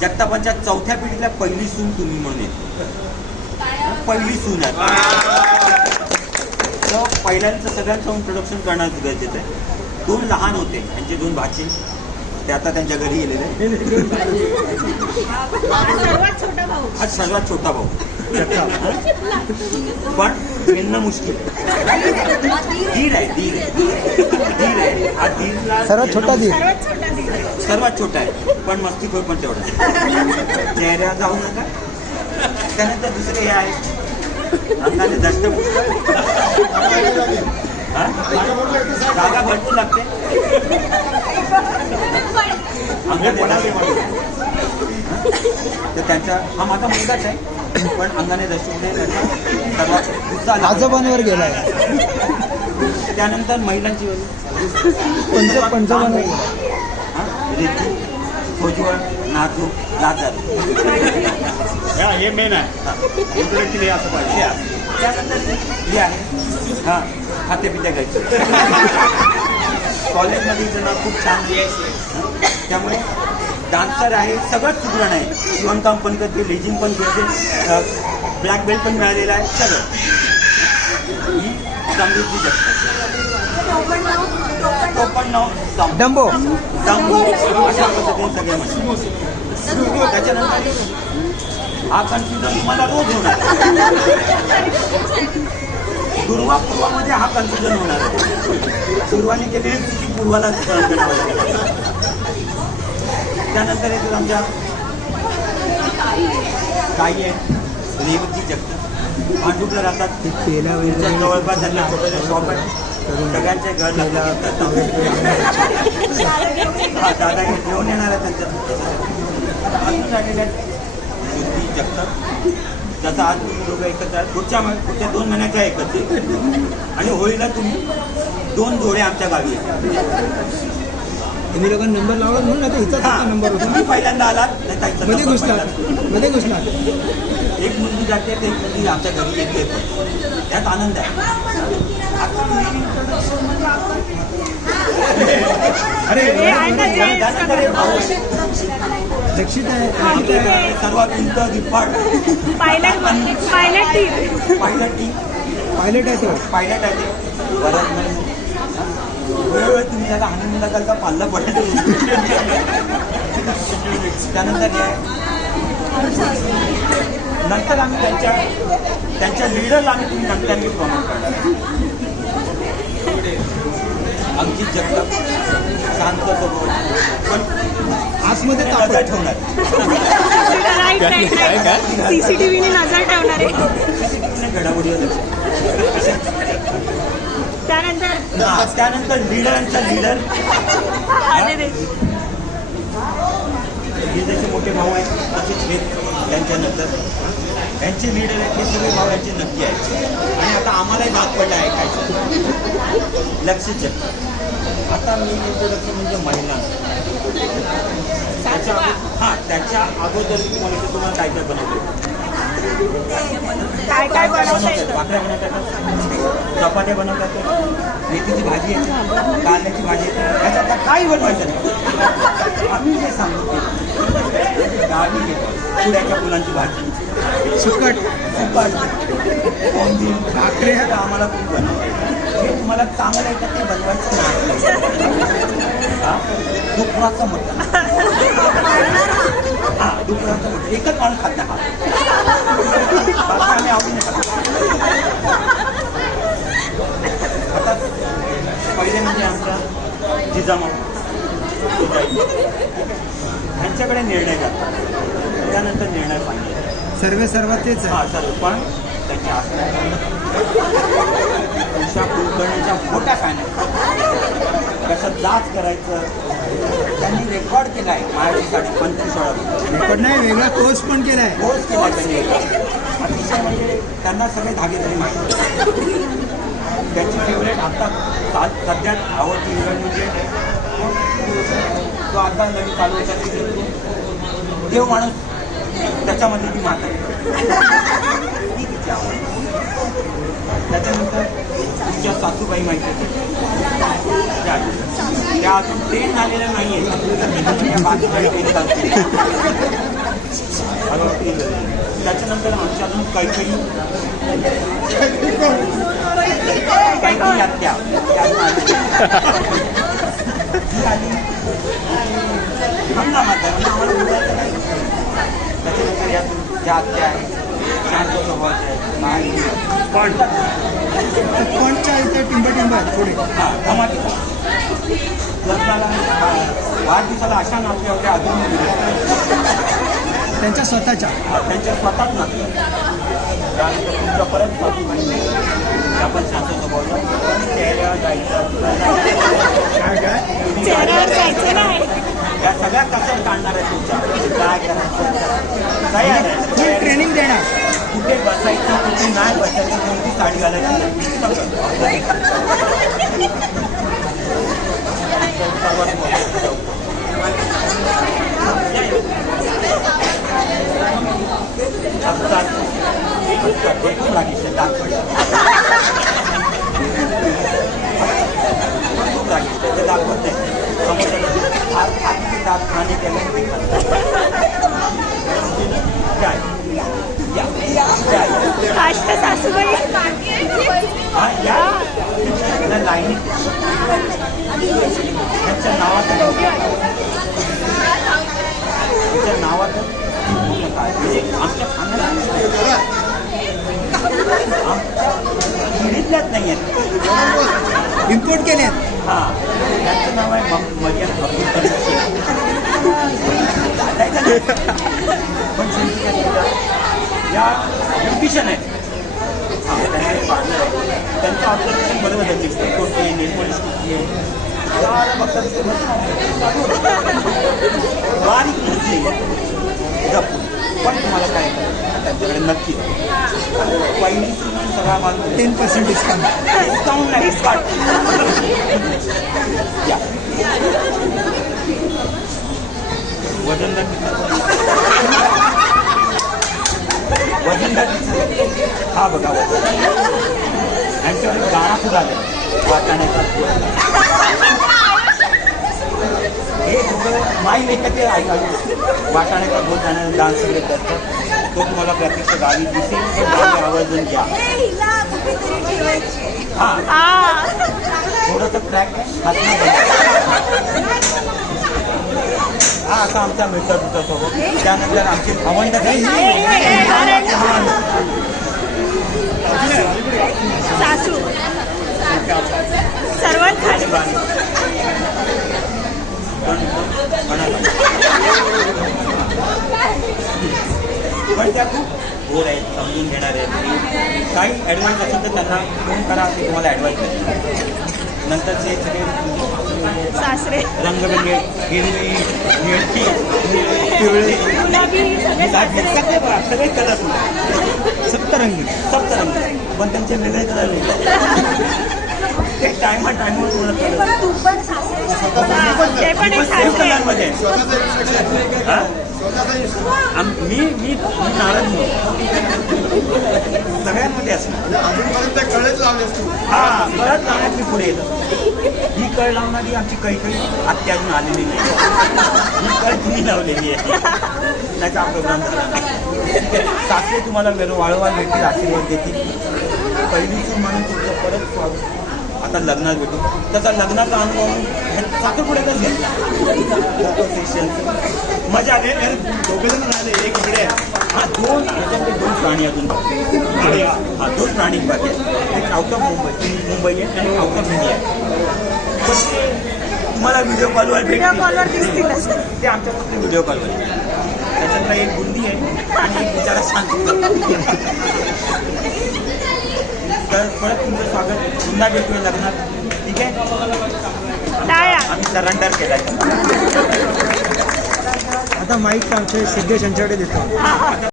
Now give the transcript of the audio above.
जगतापांच्या चौथ्या पिढीला पहिली सून तुम्ही म्हणून येते, पहिली सून आहे. तर पहिल्यांचं सगळ्यांचं इंट्रोडक्शन करणं गरजेचं आहे. दोन लहान होते, त्यांचे दोन भाचे, ते आता त्यांच्या घरी गेलेले. हा सर्वात छोटा भाऊ, पण मिळणं मुश्किल. धीर आहे, धीर आहे. हा धीरला सर्वात छोटा धीर, सर्वात छोटा आहे, पण मस्तीखोर पण तेवढा. चेहऱ्या जाऊ नका. त्यानंतर दुसरे हे आहे अंगाने दष्ट जागा भरपूर लागते. तर त्यांचा हा माझा मुलगाच आहे, पण अंगाने दष्टपुढे सर्वात आजोबांवर गेलाय. त्यानंतर महिलांची पंचावन्न ऋतू, खोजवळ, नाजू, लाजर, हे मेन आहे. असं पाहिजे. त्यानंतर हे आहे हा खाते पिते घ्यायचं. कॉलेजमध्ये जण खूप छान आहे, त्यामुळे डान्सर आहे, सगळंच सुगरण आहे. शिवणकाम पण करते, लेझिंग पण करते, ब्लॅक बेल्ट पण मिळालेला आहे. सगळं ही समृद्धी जगते. डंबो अशा पद्धतीने सगळे म्हणतात. त्याच्यानंतर हा कन्फ्युजन तुम्हाला रोज होणार. दुर्वा पूर्वामध्ये हा कन्फ्युजन होणार आहे. पूर्वाने केलेली चुकी पूर्वाला सहन करावं लागेल. त्यानंतर येतो आमच्या काही आहे रेवती जगतात, भांडुपला राहतात. जवळपास त्यांना छोटे शॉप आहे, सगळ्यांच्या घर लागतात. दादा घेऊन येणार आहे त्यांच्या अजून झालेल्या शुद्धी जगतात. जसं आज तुम्ही लोक एकत्र आहात, पुढच्या 2 महिन्याच्या एकत्र. आणि होळीला तुम्ही 2 जोडे आमच्या गावी आहेत. तुम्ही लोकांना नंबर लावला म्हणून आता हिचा नंबर होता. तुम्ही पहिल्यांदा आलात, मध्ये घुसणार. एक मुलगी जाते, तर एक मुलगी आमच्या घरी येते, पण त्यात आनंद आहे. रक्षित आहे, सर्वात उंच दिप्पाड पायलट आहे तो. पायलट आहे ते. बरं नाही वेळोवेळ तुम्ही त्याला हनुमूनला त्याचा पाल्ला पडेल. त्यानंतर हे नंतर आम्ही त्यांच्या लिडरला आम्ही तुम्ही नंतर आम्ही प्रमोट करणार. आमची जगताप शांत स्वभाव, पण आतमध्ये नजर ठेवणार. सीसीटीव्हीने नजर ठेवणार आहे. घडामोडीवर लक्ष. त्यानंतर लिडरांचा लिडर हे जसे मोठे भाऊ आहेत तसेच हे त्यांच्यानंतर यांचे लीडर आहेत, हे सगळे भाऊ यांचे नक्की आहेत. आणि आता आम्हालाही भाग पडला आहे काय लक्षच. आता मी इंट्रोडक्शन म्हणजे महिला. त्याच्या अगोदर तुम्हाला काय काय बनवतो, काय बनवतात, भाकऱ्या बनवतात, चपात्या बनवतात, मेथीची भाजी येते, कारल्याची भाजी येते. याच्यात काही बनवायचं नाही. आम्ही जे सांगतो गावी घेतो पुण्याच्या फुलांची भाजी, सुकट भाकऱ्या आम्हाला खूप बनवतो. हे तुम्हाला चांगलं येतं ते बनवायचं नाही. दुखराचं म्हटलं दुखराचं म्हटलं एकच माणूस खात नाही. आम्ही आवडीने खातो. आता पहिले म्हणजे आमचा जिजामाऊ यांच्याकडे निर्णय करतात, त्यानंतर निर्णय पाहिजे. सर्व तेच आहे. सर्व पण त्यांच्या उषा कुलकर्णीच्या मोठ्या फॅन आहेत. कसं जाच करायचं त्यांनी रेकॉर्ड केला आहे. महाराष्ट्रासाठी 25 वेळा रेकॉर्ड नाही, वेगळा कोर्स पण केला आहे. कोर्स केला त्यांनी. अतिशय म्हणजे त्यांना सगळे धागेधारी माहिती. त्याची फेवरेट आता सध्यात आवडती इव्हेंट म्हणजे तो आता नवीन चालू होता देव माणूस, त्याच्यामध्ये ती माता ती तिची आवड. त्याच्यानंतर तुमच्या सासूबाई माहिती आहे त्या अजून ट्रेन झालेल्या नाही आहेत त्याच्यानंतर आमच्या अजून काही आत्या त्याच्यानंतर या ज्या आत्या आहेत शांत स्वभावाच्या आहेत पॉईंटच्या इथे टिंब आहेत थोडे. हां धमाके लग्नाला वाढदिवसाला अशा नाचल्या होत्या अजून त्यांच्या स्वतःच्या. त्यांच्या स्वतःच नाचल्या त्यानंतर तुमच्या परत आपण शांत स्वभावाच्या चेहऱ्यावर जायचं चेहऱ्यावर जायचं नाही. या सगळ्या कसं काढणार आहे तुमच्या काय करायचं तयार आहे फुल ट्रेनिंग देणार. कुठे बसायचं कुठे नाही बसायचं कोणती साडी घालायची सगळं सर्वात मोठं ते दाखवत नाही दात खाणे केलं फास्ट सासूबाई. लाईन त्यांच्या नावाचं काय म्हणजे आमच्या पिढीतल्याच नाही आहेत इम्पोर्ट केले. हां त्यांचं नाव आहे मर्याद पण या ब्युटिशियन आहेत त्यांना एक पार्लर आहे त्यांचं ऑब्झर्वेशन बरोबर आहे लिपस्टिक कोणती आहे नेल पॉलिश कुठली आहे बघतात बारीक म्हणजे जपून पण तुम्हाला काय करायचं त्यांच्याकडे नक्की पहिली सगळा माल 10% डिस्काउंट. डिस्काउंट नाही डिस्काउंट या वजनदार हा बघा यांच्याकडे गाणं सुद्धा आलं वाटाण्याचा हे माई लेखक वाटाण्याचा बोल जाण्याचा डान्स वगैरे करतात तो तुम्हाला प्रत्यक्ष गावी दिसेल आवर्जून घ्या. हां थोडंसं ट्रॅक हा असा आमचा मिळतात होता सोबत. त्यानंतर आमची भावंड सासू सर्वात खास. पण त्या खूप गोड आहेत समजून घेणार आहेत काही ॲडव्हान्स असेल तर त्यांना फोन करा ते तुम्हाला ॲडव्हान्स देतील. नंतर ते सगळे सासरे रंगबिरंगी हिरवी मिरची पिवळे गुलाबी सगळे कलर सप्तरंगी. पण त्यांचे वेगळे कलर वेगळे ते टायमावर पूर्ण ते पण एक सासरे. कलरमध्ये मी नाराज नाही सगळ्यांमध्ये असणार. हां कळत लावण्यात मी पुढे येतो. ही कळ लावणारी आमची काही आत्या अजून आलेली नाही. ही कळ तुम्ही लावलेली आहे त्याचा प्रोग्राम झाला. सासरे तुम्हाला वाळवा भेटतील आशीर्वाद देतील. पहिली सून म्हणून तुमचं परत स्वागत आता लग्नात भेटू त्याचा लग्नाचा अनुभव साखरपुड्यातच घेतला मजा आली. दोघंजण राहिले एक इकडे हा दोन प्राणी अजून हा दोन प्राणी बाकी आहेत. एक आउट ऑफ मुंबई आहे आणि आउट ऑफ इंडिया आहे. पण ते तुम्हाला व्हिडिओ कॉलवर दिसतीलच. ते आमच्या फक्त व्हिडिओ कॉलवर त्याच्यातला एक बुंदी आहे आणि एक बिचारा शांत. तर परत तुमचं स्वागत पुन्हा भेटूया लग्नात. ठीक आहे आम्ही सरेंडर केला. आता माईक आमचे सिद्धेश यांच्याकडे देतो.